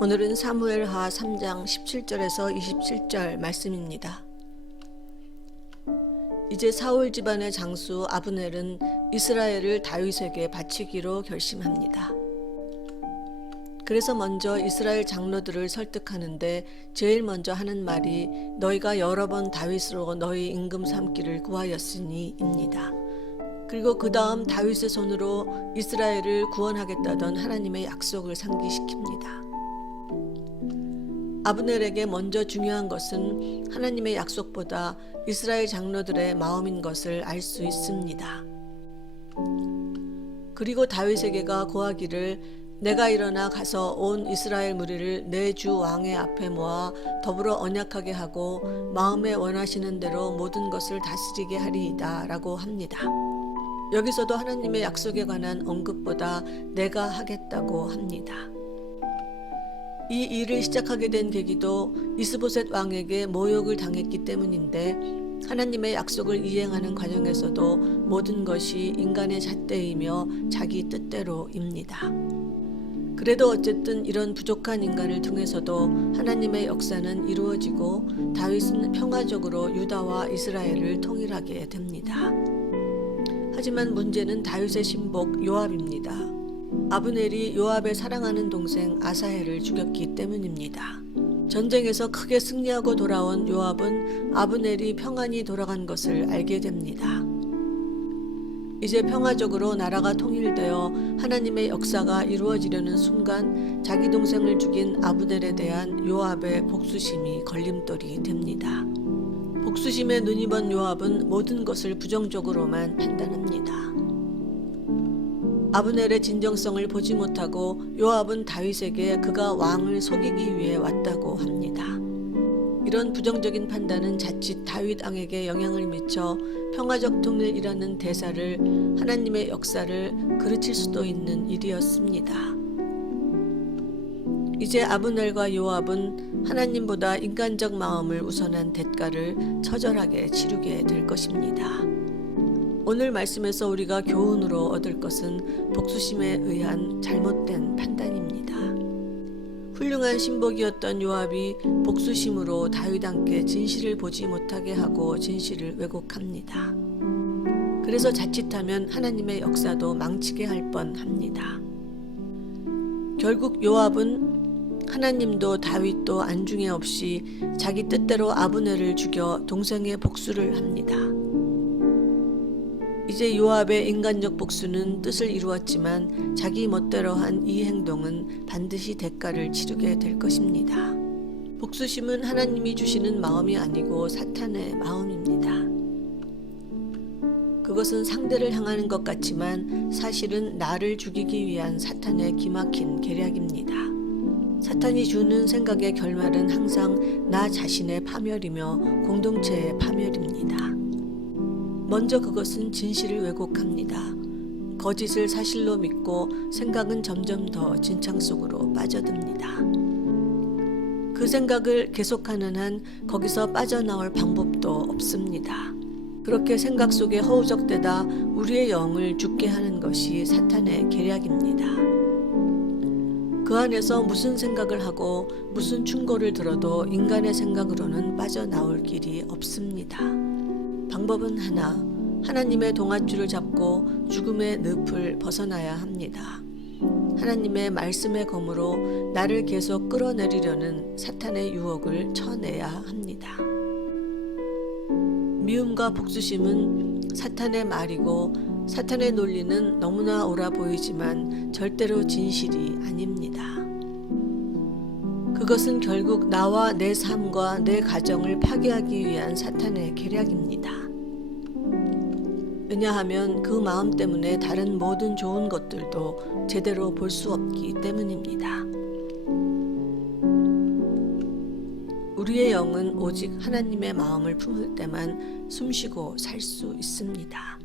오늘은 사무엘하 3장 17절에서 27절 말씀입니다. 이제 사울 집안의 장수 아브넬은 이스라엘을 다윗에게 바치기로 결심합니다. 그래서 먼저 이스라엘 장로들을 설득하는데 제일 먼저 하는 말이 너희가 여러 번 다윗으로 너희 임금 삼기를 구하였으니 입니다. 그리고 그 다음 다윗의 손으로 이스라엘을 구원하겠다던 하나님의 약속을 상기시킵니다. 아브넬에게 먼저 중요한 것은 하나님의 약속보다 이스라엘 장로들의 마음인 것을 알 수 있습니다. 그리고 다윗에게가 고하기를 내가 일어나 가서 온 이스라엘 무리를 내 주 왕의 앞에 모아 더불어 언약하게 하고 마음에 원하시는 대로 모든 것을 다스리게 하리이다 라고 합니다. 여기서도 하나님의 약속에 관한 언급보다 내가 하겠다고 합니다. 이 일을 시작하게 된 계기도 이스보셋 왕에게 모욕을 당했기 때문인데 하나님의 약속을 이행하는 과정에서도 모든 것이 인간의 잣대이며 자기 뜻대로입니다. 그래도 어쨌든 이런 부족한 인간을 통해서도 하나님의 역사는 이루어지고 다윗은 평화적으로 유다와 이스라엘을 통일하게 됩니다. 하지만 문제는 다윗의 신복 요압입니다. 아브넬이 요압의 사랑하는 동생 아사헬을 죽였기 때문입니다. 전쟁에서 크게 승리하고 돌아온 요압은 아브넬이 평안히 돌아간 것을 알게 됩니다. 이제 평화적으로 나라가 통일되어 하나님의 역사가 이루어지려는 순간 자기 동생을 죽인 아브넬에 대한 요압의 복수심이 걸림돌이 됩니다. 복수심에 눈이 먼 요압은 모든 것을 부정적으로만 판단합니다. 아브넬의 진정성을 보지 못하고 요압은 다윗에게 그가 왕을 속이기 위해 왔다고 합니다. 이런 부정적인 판단은 자칫 다윗 왕에게 영향을 미쳐 평화적 통일이라는 대사를 하나님의 역사를 그르칠 수도 있는 일이었습니다. 이제 아브넬과 요압은 하나님보다 인간적 마음을 우선한 대가를 처절하게 치르게 될 것입니다. 오늘 말씀에서 우리가 교훈으로 얻을 것은 복수심에 의한 잘못된 판단입니다. 훌륭한 신복이었던 요압이 복수심으로 다윗 왕께 진실을 보지 못하게 하고 진실을 왜곡합니다. 그래서 자칫하면 하나님의 역사도 망치게 할 뻔합니다. 결국 요압은 하나님도 다윗도 안중에 없이 자기 뜻대로 아브넬을 죽여 동생의 복수를 합니다. 이제 요압의 인간적 복수는 뜻을 이루었지만 자기 멋대로 한 이 행동은 반드시 대가를 치르게 될 것입니다. 복수심은 하나님이 주시는 마음이 아니고 사탄의 마음입니다. 그것은 상대를 향하는 것 같지만 사실은 나를 죽이기 위한 사탄의 기막힌 계략입니다. 사탄이 주는 생각의 결말은 항상 나 자신의 파멸이며 공동체의 파멸입니다. 먼저 그것은 진실을 왜곡합니다. 거짓을 사실로 믿고 생각은 점점 더 진창 속으로 빠져듭니다. 그 생각을 계속하는 한 거기서 빠져나올 방법도 없습니다. 그렇게 생각 속에 허우적대다 우리의 영을 죽게 하는 것이 사탄의 계략입니다. 그 안에서 무슨 생각을 하고 무슨 충고를 들어도 인간의 생각으로는 빠져나올 길이 없습니다. 방법은 하나, 하나님의 동아줄을 잡고 죽음의 늪을 벗어나야 합니다. 하나님의 말씀의 검으로 나를 계속 끌어내리려는 사탄의 유혹을 쳐내야 합니다. 미움과 복수심은 사탄의 말이고 사탄의 논리는 너무나 옳아 보이지만 절대로 진실이 아닙니다. 그것은 결국 나와 내 삶과 내 가정을 파괴하기 위한 사탄의 계략입니다. 왜냐하면 그 마음 때문에 다른 모든 좋은 것들도 제대로 볼 수 없기 때문입니다. 우리의 영은 오직 하나님의 마음을 품을 때만 숨쉬고 살 수 있습니다.